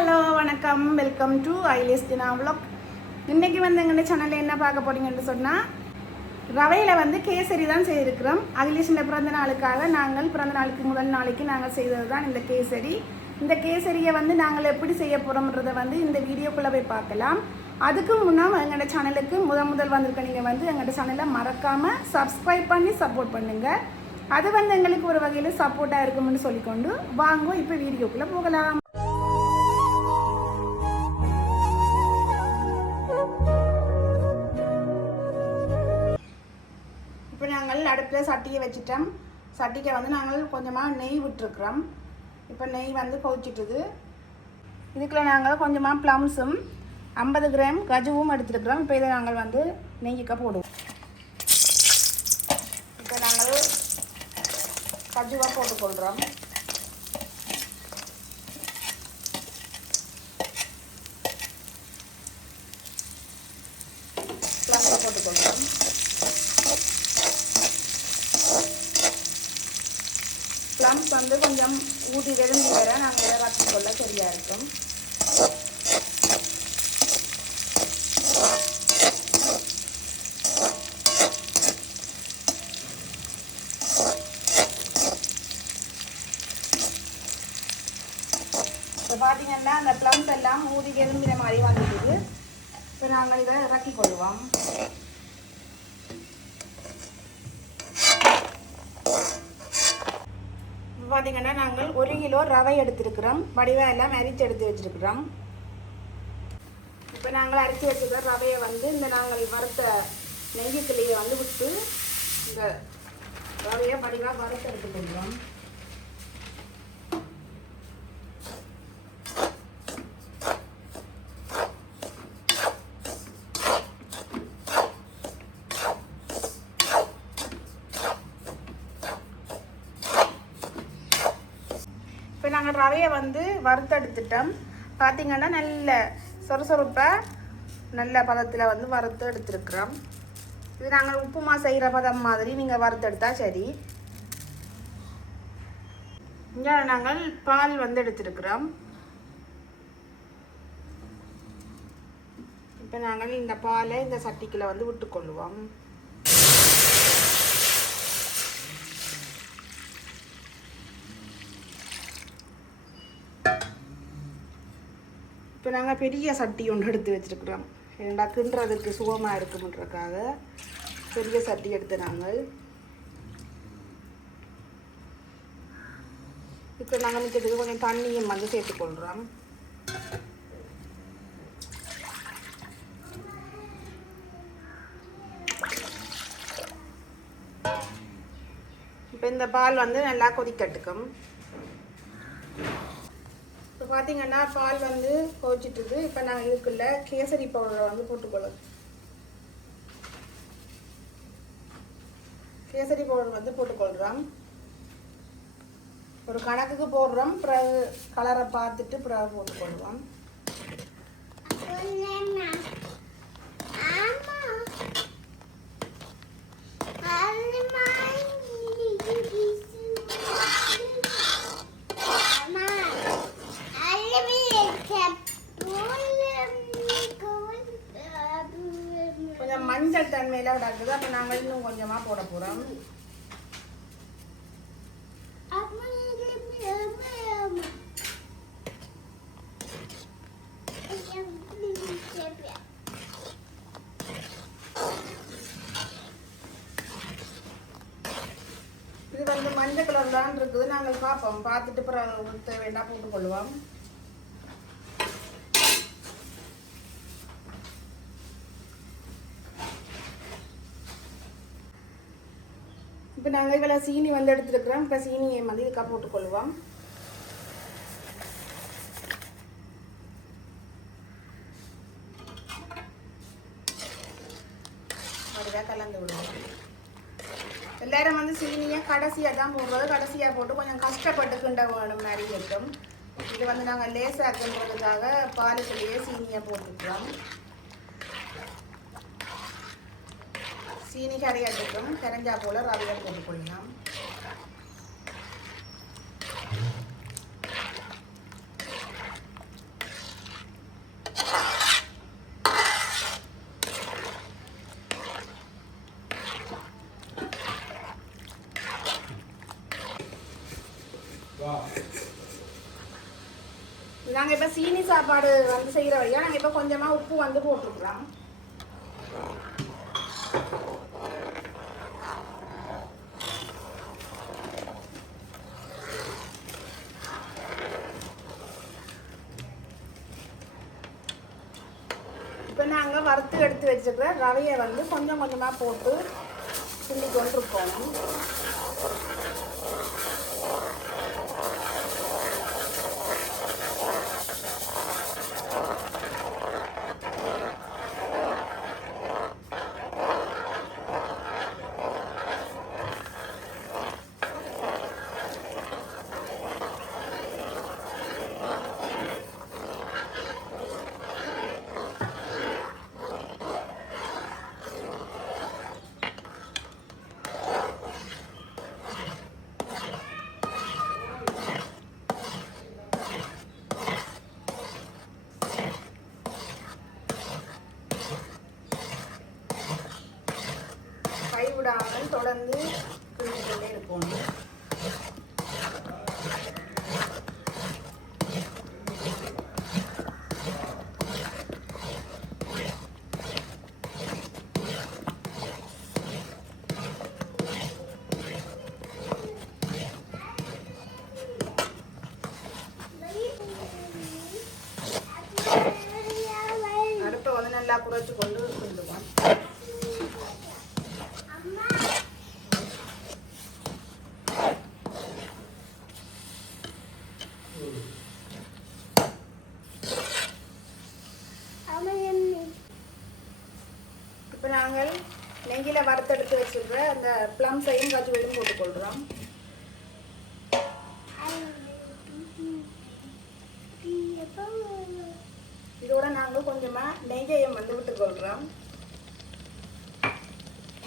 Hello வணக்கம். Welcome to ஐலிஸ் Dina vlog. இன்றைக்கி வந்து எங்கள் சேனலில் என்ன பார்க்க போறீங்கன்னு சொன்னால் ரவையில் வந்து கேசரி தான் செய்திருக்கிறோம். அகிலேஷின் பிறந்த நாளுக்காக நாங்கள் பிறந்த நாளுக்கு முதல் நாளைக்கு நாங்கள் செய்தது தான் இந்த கேசரி. இந்த கேசரியை வந்து நாங்கள் எப்படி செய்ய போகிறோம்ன்றதை வந்து இந்த வீடியோக்குள்ளே போய் பார்க்கலாம். அதுக்கு முன்னால் எங்களோட சேனலுக்கு முதல் முதல் வந்திருக்க நீங்கள் வந்து எங்களோட சேனலை மறக்காமல் சப்ஸ்கிரைப் பண்ணி சப்போர்ட் பண்ணுங்கள் அது வந்து எங்களுக்கு ஒரு வகையில் சப்போர்ட்டாக இருக்கும்னு சொல்லிக்கொண்டு வாங்க இப்போ வீடியோக்குள்ளே போகலாம். சட்டியை வச்சுட்டோம் சட்டிக்கு வந்து நாங்கள் கொஞ்சமாக நெய் விட்டுருக்குறோம். இப்போ நெய் வந்து கொதிச்சிட்டுது. இதுக்குள்ள நாங்கள் கொஞ்சமாக ப்ளம்ஸும் ஐம்பது கிராம் கஜுவும் எடுத்துருக்குறோம். இப்போ இதை நாங்கள் வந்து நெய்க்க போடுவோம். இப்போ நாங்கள் கஜுவாக போட்டுக்கொள்கிறோம் ப்ளம்ஸை போட்டுக்கொள்கிறோம் ப்ளம்ஸ் வந்து கொஞ்சம் ஊட்டி விழுந்து வர நாங்கள் இதை கொள்ள சரியாக இருக்கும் இப்போ பார்த்தீங்கன்னா அந்த ப்ளம்ஸ் எல்லாம் ஊதி வெளுங்கிற மாதிரி வந்துடுது இப்போ நாங்கள் இதை இறக்கி கொள்வோம் இப்போ பார்த்தீங்கன்னா நாங்கள் ஒரு கிலோ ரவை எடுத்திருக்கிறோம். வடிவாக எல்லாம் அரித்து எடுத்து வச்சுருக்குறோம். இப்போ நாங்கள் அரித்து வச்சிருக்கிற ரவையை வந்து இந்த நாங்கள் வறுத்த நெய்யுக்குள்ளேயே வந்து விட்டு இந்த ரவையை வடிவாக வறுத்து எடுத்துக்கொள்கிறோம். ரவையை வந்து வறுத்தெடுத்துட்டோம். பார்த்தீங்கன்னா நல்ல சொரசொரப்பாக நல்ல பதத்தில் வந்து வறுத்து எடுத்துருக்குறோம். இது நாங்கள் உப்புமா செய்கிற பதம் மாதிரி நீங்கள் வறுத்தெடுத்தா சரி. இங்கே நாங்கள் பால் வந்து எடுத்துருக்குறோம். இப்போ நாங்கள் இந்த பாலை இந்த சட்டிக்குள்ளே வந்து விட்டுக்கொள்வோம். இப்போ நாங்கள் பெரிய சட்டி ஒன்று எடுத்து வச்சுருக்குறோம். ஏன்னா கிண்டுறதுக்கு சுகமாக இருக்குமன்றக்காக பெரிய சட்டி எடுத்து நாங்கள். இப்போ நாங்கள் மிச்சத்துக்கு கொஞ்சம் தண்ணியும் வந்து சேர்த்துக்கொள்கிறோம் இப்போ இந்த பால் வந்து நல்லா கொதிக்கட்டுக்கும். பார்த்தீங்கன்னா பால் வந்து கொதிச்சிட்டுது இப்போ நாங்கள் இதுக்குள்ள கேசரி பவுடரை வந்து போட்டுக்கொள்ளும். கேசரி பவுடர் வந்து போட்டுக்கொள்கிறோம் ஒரு கணக்குக்கு போடுறோம். பிறகு கலரை பார்த்துட்டு பிறகு போட்டுக்கொள்வோம். மஞ்சள் தன்மையில் கிடக்குது. அப்போ நாங்கள் இன்னும் கொஞ்சமாக போட போகிறோம் இது வந்து மஞ்சள் கலர் தான் இருக்குது. நாங்கள் பார்ப்போம். பார்த்துட்டு பிறகு தேவைன்னா போட்டுக்கொள்வோம். இப்போ நாங்கள் இவ்வளோ சீனி வந்து எடுத்துருக்குறோம். இப்போ சீனியை வந்து இதுக்காக போட்டுக்கொள்வோம். அப்படிதான் கலந்து விடுவோம். எல்லாரும் வந்து சீனியை கடைசியாக தான் போடுறது. கடைசியாக போட்டு கொஞ்சம் கஷ்டப்பட்டு கிண்ட வேணும் மாதிரி இருக்கும் இது வந்து நாங்கள் லேசாக்குன்றதுக்காக பாலுக்குள்ளேயே சீனியை போட்டுக்கிறோம். சீனி காரியம் தெரிஞ்சா போல போல் ரவையை போட்டுக்கொள்ளலாம் நாங்கள் இப்போ சீனி சாப்பாடு வந்து செய்கிற வழியாக நாங்கள் இப்போ கொஞ்சமாக உப்பு வந்து போட்டிருக்கிறோம் வறுத்து எடுத்து வச்சுருக்கிற ரவையை வந்து கொஞ்சம் கொஞ்சமாக போட்டு கிண்டி கொண்டிருக்கோம். கைவிடாமல் தொடர்ந்து கிண்டி கொண்டே இருக்கணும் வந்து நல்லா குறைச்சி கொண்டு கிண்டுவோம் இப்போ நாங்கள் நெய்யில் வறுத்தெடுத்து வச்சுருக்கிற அந்த ப்ளம்ஸையும் கஜுவையும் போட்டுக்கொள்கிறோம் இதோட நாங்கள் கொஞ்சமாக நெய்யையும் விட்டுக்கொள்கிறோம்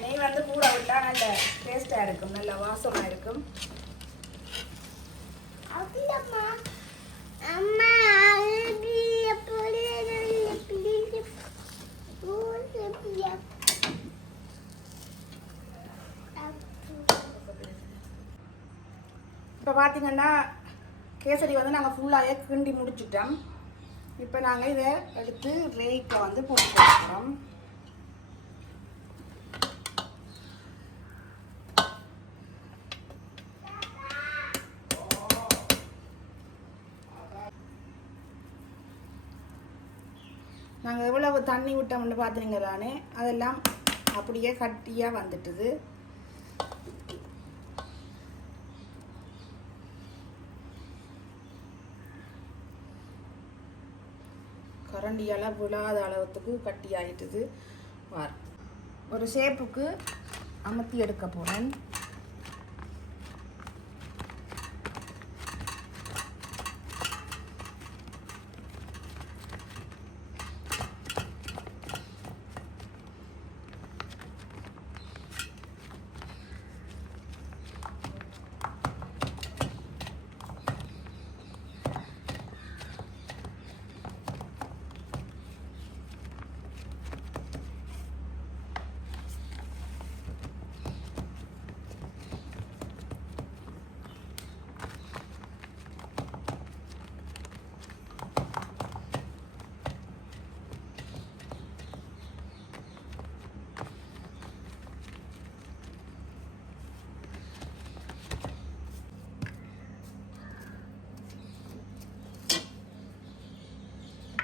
நெய் வந்து கூட விட்டால் நல்ல டேஸ்ட்டாக இருக்கும் நல்ல வாசமாக இருக்கும். இப்போ பார்த்தீங்கன்னா கேசரி வந்து நாங்கள் ஃபுல்லாகவே கிண்டி முடிச்சிட்டோம். இப்போ நாங்கள் இதை எடுத்து ரேக்கில் வந்து போட்டு போட்டுக்கிறோம். நாங்கள் எவ்வளவு தண்ணி விட்டோம்னு பார்த்தீங்க தானே அதெல்லாம் அப்படியே கட்டியாக வந்துட்டுது. கரண்டியால் விழாத அளவுக்கு கட்டி ஆகிட்டுது வார் ஒரு ஷேப்புக்கு அமர்த்தி எடுக்க போகிறேன்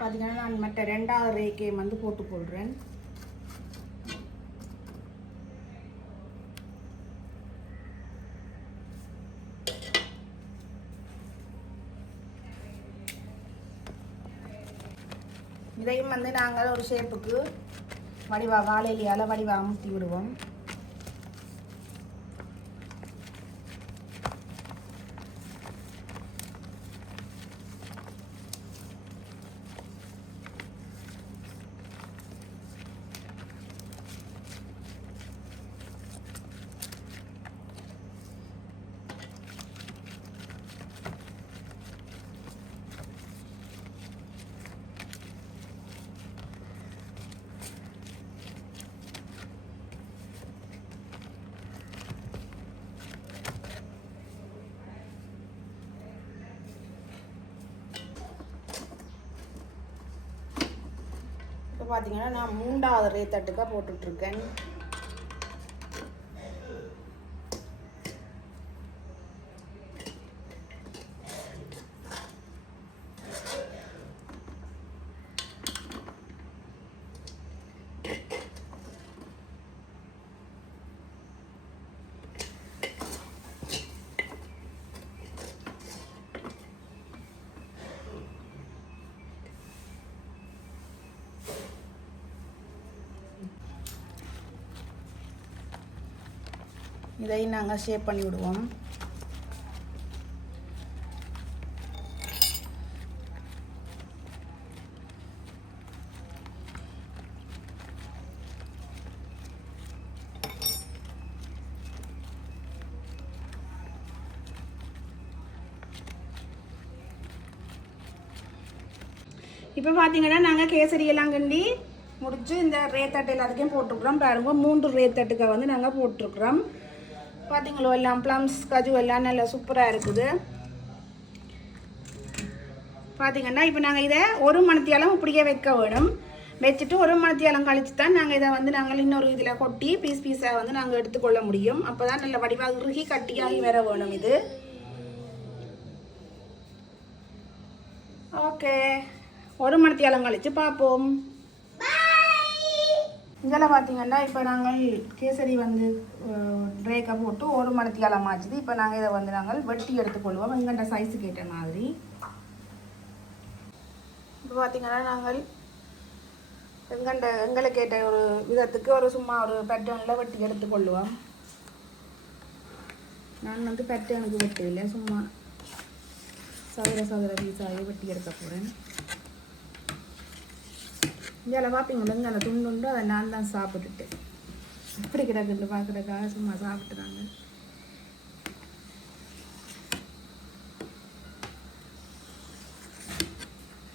பார்த்தீங்கன்னா நான் மற்ற ரெண்டாவது ரேக்கையும் வந்து போட்டு போடுறேன். இதையும் வந்து நாங்கள் ஒரு ஷேப்புக்கு வடிவா வாழையிலையால் வடிவா அமுத்தி விடுவோம். பார்த்தீங்கன்னா நான் மூன்றாவது ரேத்தட்டுக்காக போட்டுட்ருக்கேன். இதை நாங்கள் ஷேப் பண்ணி விடுவோம். இப்போ பார்த்தீங்கன்னா நாங்கள் கேசரி எல்லாம் கண்டி முடிச்சு இந்த ரேத்தட்டு எல்லாத்துக்கும் போட்டிருக்கிறோம் பாருங்க மூன்று ரேத்தட்டுக்காக வந்து நாங்கள் போட்டிருக்கிறோம். பார்த்தீங்களோ எல்லாம் ப்ளம்ஸ் கஜு எல்லாம் நல்லா சூப்பராக இருக்குது. பார்த்தீங்கன்னா இப்போ நாங்கள் இதை ஒரு மணத்தியாலும் இப்படியே வைக்க வேணும். வச்சுட்டு ஒரு மணத்தியாலம் கழிச்சு தான் நாங்கள் இதை வந்து நாங்கள் இன்னொரு இதில் கொட்டி பீஸ் பீஸாக வந்து நாங்கள் எடுத்துக்கொள்ள முடியும். அப்போ தான் நல்ல வடிவாக உருகி கட்டியாகி வர வேணும் இது. ஓகே ஒரு மணத்தியாலம் கழிச்சு பார்ப்போம். இதில் பார்த்தீங்கன்னா இப்போ நாங்கள் கேசரி வந்து ட்ரேக்கை போட்டு ஒரு மணத்தியாலம் ஆச்சுது. இப்போ நாங்கள் இதை வந்து நாங்கள் வெட்டி எடுத்துக்கொள்வோம் எங்கள்கிட்ட சைஸு கேட்ட மாதிரி. இப்போ பார்த்தீங்கன்னா நாங்கள் எங்கண்ட எங்களை கேட்ட ஒரு விதத்துக்கு ஒரு சும்மா ஒரு பேட்டர்னில் வெட்டி எடுத்துக்கொள்வோம் நான் வந்து பேட்டர்னுக்கு வெட்டவில்லை சும்மா சதுர சதுர பீஸாகவே வெட்டி எடுக்க போகிறேன் இதில் பார்ப்பீங்க இங்கே அந்த துண்டு உண்டு அதை நான் தான் சாப்பிட்டுட்டு எப்படி கிடக்குன்னு பார்க்குறக்காக சும்மா சாப்பிட்டுறாங்க.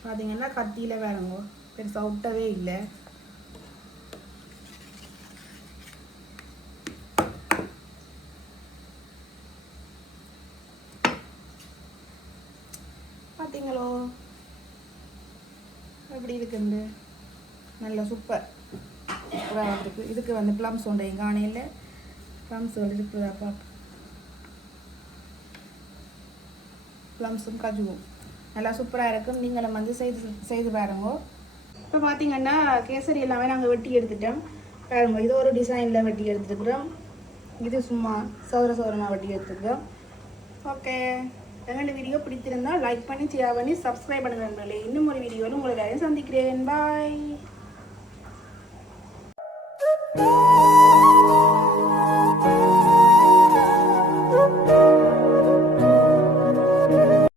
பார்த்தீங்கன்னா கத்தியில் வேறங்கோ பெருசாக விட்டவே இல்லை. பார்த்தீங்களோ எப்படி இருக்குண்டு நல்ல சூப்பர் சூப்பராக வந்திருக்கு இதுக்கு வந்து ப்ளம்ஸ் உண்டு எங்கள் ஆணையில்? ப்ளம்ஸ் இருக்குதா பார்க்க ப்ளம்ஸும் கஜுவும். நல்லா சூப்பராக இருக்கும். நீங்களும் வந்து செய்து செய்து பாருங்க. இப்போ பார்த்தீங்கன்னா கேசரி எல்லாமே நாங்கள் வெட்டி எடுத்துட்டோம். பாருங்க இது ஒரு டிசைனில் வெட்டி எடுத்துருக்குறோம் இது சும்மா சௌர சௌரமாக வெட்டி எடுத்துருக்கோம் ஓகே எங்களோட வீடியோ பிடித்திருந்தால் லைக் பண்ணி ஷேர் பண்ணி சப்ஸ்கிரைப் பண்ணுங்க இன்னும் ஒரு வீடியோவில் உங்களை சந்திக்கிறேன். பாய் thank you